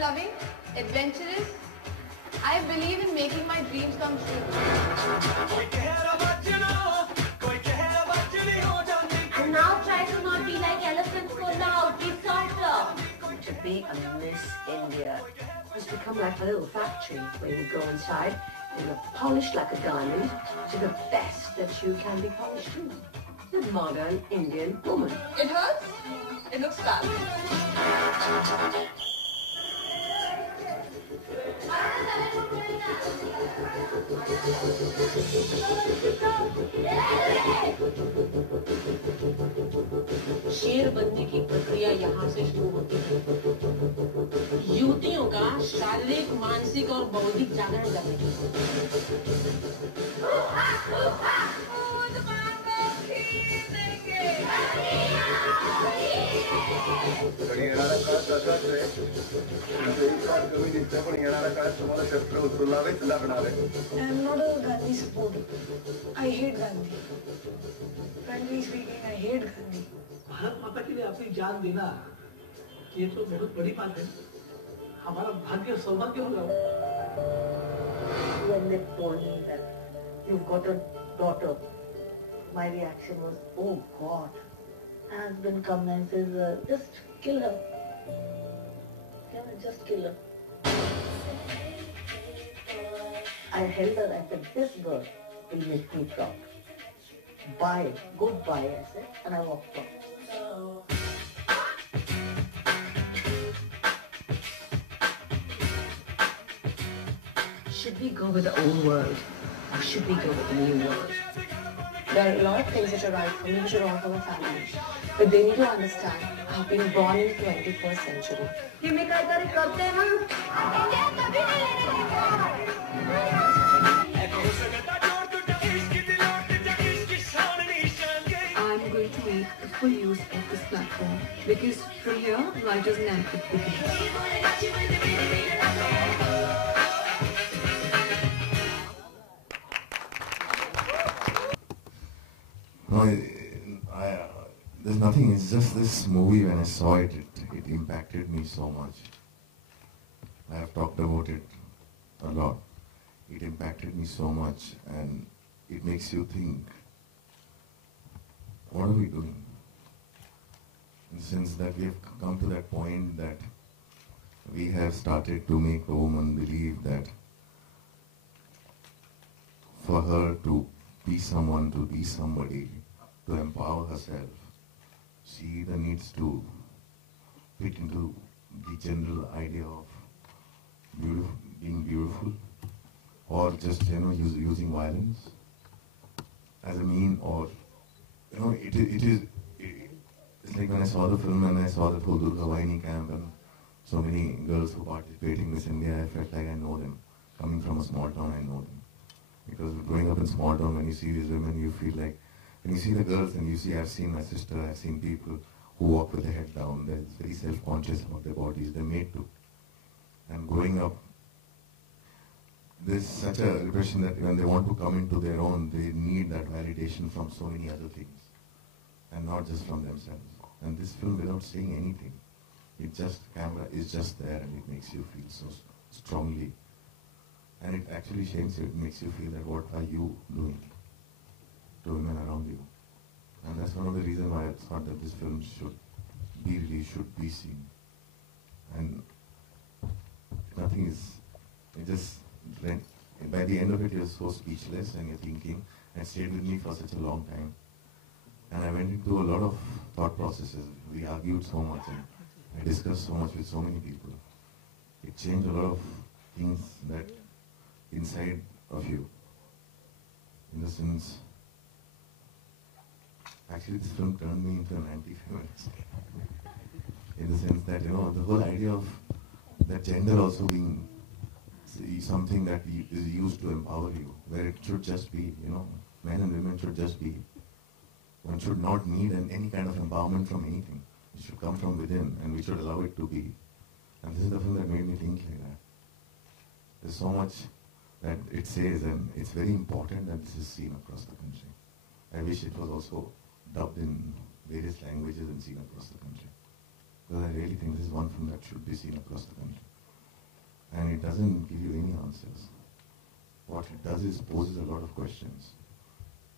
fun-loving, adventurous. I believe in making my dreams come true. And now try to not be like elephants so loud. Be softer. To be a Miss India has become like a little factory where you go inside and you're polished like a diamond to the best that you can be polished to. The modern Indian woman. It hurts. It looks fab. शेर बनने की प्रक्रिया यहाँ से शुरू होती है। युवतियों का शारीरिक, मानसिक और बौद्धिक जागरण करने की। I'm not a Gandhi supporter. I hate Gandhi. Frankly speaking, I hate Gandhi. Bharat माता के लिए अपनी जान देना ये तो बहुत बड़ी बात है। हमारा भाग्य सौभाग्य होगा। When they told me that you've got a daughter, my reaction was, oh God. Husband comes and says, just kill her. Just kill her. I held her and said, this girl will make me proud. Bye, goodbye, I said, and I walked off. Should we go with the old world, or should we go with the new world? There are a lot of things which are right for me, which are wrong for my family. But they need to understand I've been born in the 21st century. ये मैं कर करते हैं ना। I'm going to make full use of this platform because from here, writers and actors begin. No, there's nothing. It's just this movie. When I saw it, it impacted me so much. I have talked about it a lot. It impacted me so much, and it makes you think. What are we doing? In the sense that we have come to that point that we have started to make a woman believe that for her to be someone, to be somebody, to empower herself, she either needs to fit into the general idea of being beautiful, or just using violence as a mean, or it's like when I saw the film and I saw the whole Durga Vaini camp and so many girls who participated in Miss India, I felt like I know them. Coming from a small town, I know them. Because growing up in small town, when you see these women, you feel like, when you see the girls and you see, I've seen my sister, I've seen people who walk with their head down, they're very self-conscious about their bodies, they're made to. And growing up, there's such a repression that when they want to come into their own, they need that validation from so many other things, and not just from themselves. And this film, without saying anything, camera is just there and it makes you feel so strongly. And it actually shames you, it makes you feel that what are you doing to women around you. And that's one of the reasons why I thought that this film should be seen. And nothing is, by the end of it you're so speechless and you're thinking, and stayed with me for such a long time. And I went into a lot of thought processes. We argued so much and I discussed so much with so many people. It changed a lot of things that inside of you. In the sense, actually this film turned me into an anti-feminist. In the sense that, the whole idea of that gender also being something that is used to empower you, where it should just be, men and women should just be. One should not need any kind of empowerment from anything. It should come from within, and we should allow it to be. And this is the film that made me think like that. There's so much that it says, and it's very important that this is seen across the country. I wish it was also dubbed in various languages and seen across the country. Because I really think this is one film that should be seen across the country. And it doesn't give you any answers. What it does is poses a lot of questions.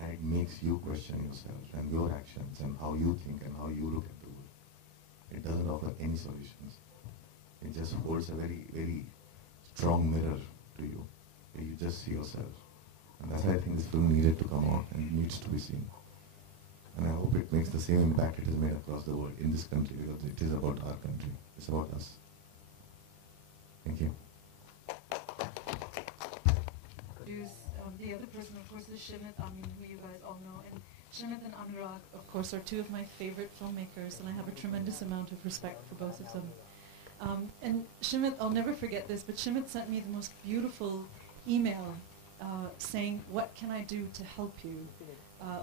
And it makes you question yourself and your actions and how you think and how you look at the world. It doesn't offer any solutions. It just holds a very, very strong mirror to you. Where you just see yourself. And that's why I think this film needed to come out and needs to be seen. And I hope it makes the same impact it has made across the world in this country, because it is about our country. It's about us. Thank you. The other person, of course, is Shimit Amin, who you guys all know. And Shimit and Anurag, of course, are two of my favorite filmmakers, and I have a tremendous amount of respect for both of them. And Shimit, I'll never forget this, but Shimit sent me the most beautiful email saying, what can I do to help you?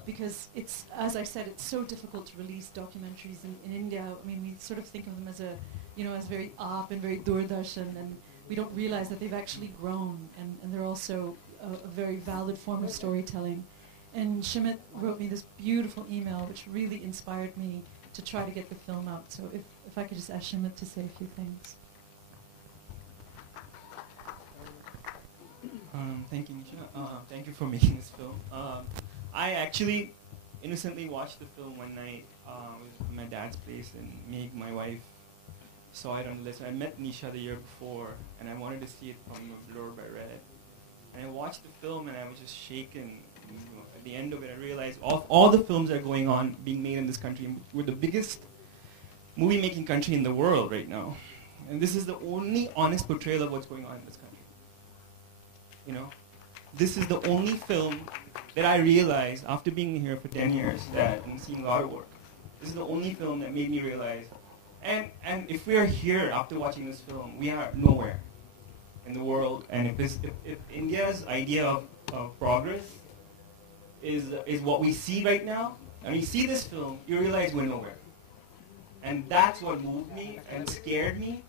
Because it's, as I said, it's so difficult to release documentaries in India. I mean, we sort of think of them as as very aap and very doordarshan, and we don't realize that they've actually grown, and they're also a very valid form of storytelling. And Shimit wrote me this beautiful email, which really inspired me to try to get the film out. So if I could just ask Shimit to say a few things. Thank you, Nisha. Thank you for making this film. I actually innocently watched the film one night. It was at my dad's place, and my wife, saw it on the list. I met Nisha the year before, and I wanted to see it from Absorbed by Red. And I watched the film, and I was just shaken. At the end of it, I realized all the films that are going on, being made in this country, we're the biggest movie-making country in the world right now. And this is the only honest portrayal of what's going on in this country. This is the only film that I realized after being here for 10 years and seeing a lot of work. This is the only film that made me realize. And if we are here after watching this film, we are nowhere in the world. And if India's idea of progress is what we see right now, and you see this film, you realize we're nowhere. And that's what moved me and scared me.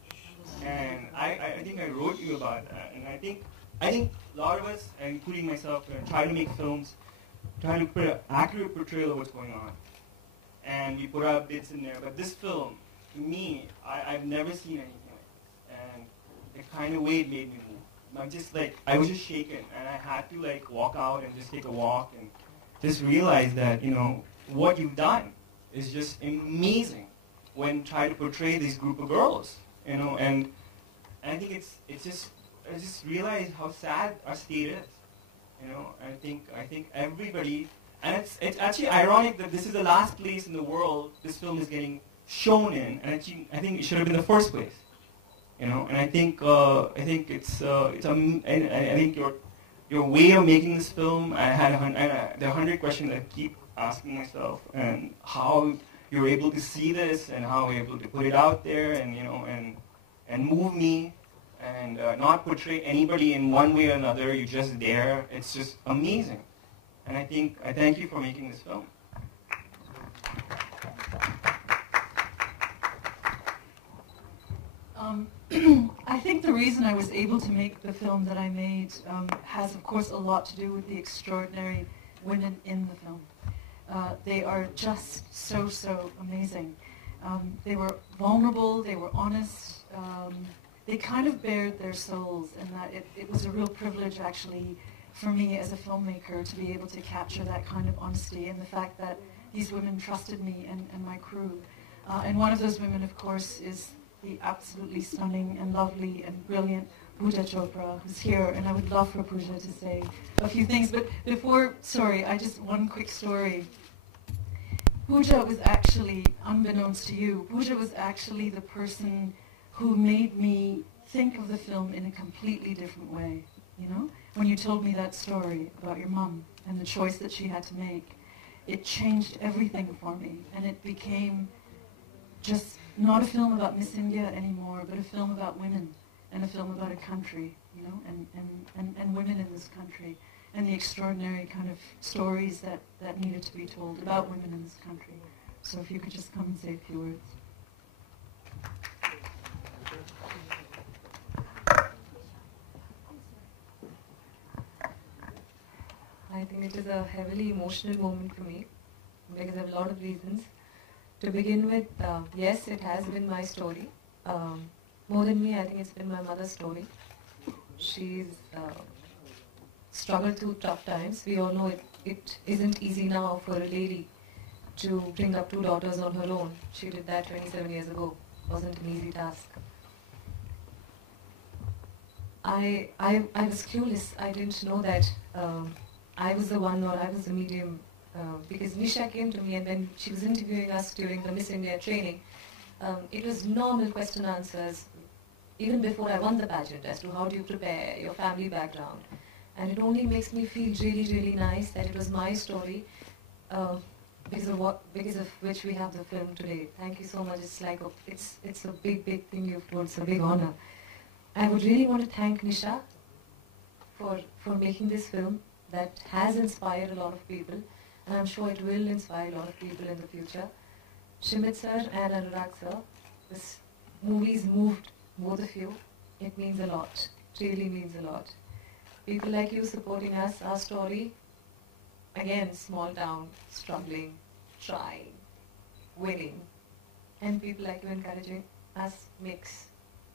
And I think I wrote you about that. And I think a lot of us, including myself, try to make films, try to put an accurate portrayal of what's going on. And we put our bits in there. But this film, to me, I've never seen anything like this. And the kind of way it made me move. I was just shaken. And I had to walk out and just take a walk and just realize that, what you've done is just amazing when trying to portray this group of girls, and I think I just realized how sad our state is, I think everybody, and it's actually ironic that this is the last place in the world this film is getting shown in, and actually, I think it should have been the first place, and I think I think your way of making this film, there are 100 questions I keep asking myself, and how you're able to see this, and how you're able to put it out there, and move me, and not portray anybody in one way or another. You're just there. It's just amazing, and I thank you for making this film. I think the reason I was able to make the film that I made has, of course, a lot to do with the extraordinary women in the film. They are just so amazing. They were vulnerable, they were honest, they kind of bared their souls, and that it was a real privilege, actually, for me as a filmmaker to be able to capture that kind of honesty, and the fact that these women trusted me and my crew. And one of those women, of course, is the absolutely stunning and lovely and brilliant Pooja Chopra, who's here, and I would love for Pooja to say a few things. But before, one quick story. Pooja was actually, unbeknownst to you, Pooja was actually the person who made me think of the film in a completely different way, When you told me that story about your mum and the choice that she had to make, it changed everything for me, and it became just not a film about Miss India anymore, but a film about women, and a film about a country, and women in this country, and the extraordinary kind of stories that needed to be told about women in this country. So if you could just come and say a few words. I think it is a heavily emotional moment for me, because I have a lot of reasons. To begin with, yes, it has been my story. More than me, I think it's been my mother's story. She's struggled through tough times. We all know it isn't easy now for a lady to bring up 2 daughters on her own. She did that 27 years ago. It wasn't an easy task. I was clueless. I didn't know that I was the one, or I was the medium, because Nisha came to me, and when she was interviewing us during the Miss India training, it was normal question answers, even before I won the pageant, as to how do you prepare, your family background. And it only makes me feel really, really nice that it was my story, because of which we have the film today. Thank you so much. It's like it's a big, big thing you've told. It's a big honor. I would really want to thank Nisha for making this film that has inspired a lot of people, and I'm sure it will inspire a lot of people in the future. Shimit sir and Anurag sir, this movie's moved both of you. It means a lot. It really means a lot. People like you supporting us, our story, again, small town, struggling, trying, winning, and people like you encouraging us makes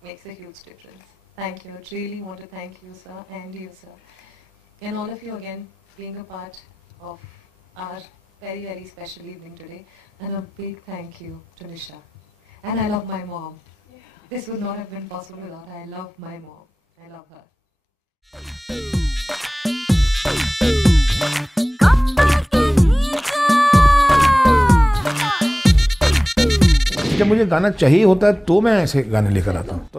a huge difference. Thank you. I really want to thank you, sir, and you, sir. And all of you again being a part of our very, very special evening today. And a big thank you to Nisha. And I love my mom. Yeah. This would not have been possible without her. I love my mom. I love her. जब मुझे गाना चाहिए होता है तो मैं ऐसे गाने लेकर आता हूँ।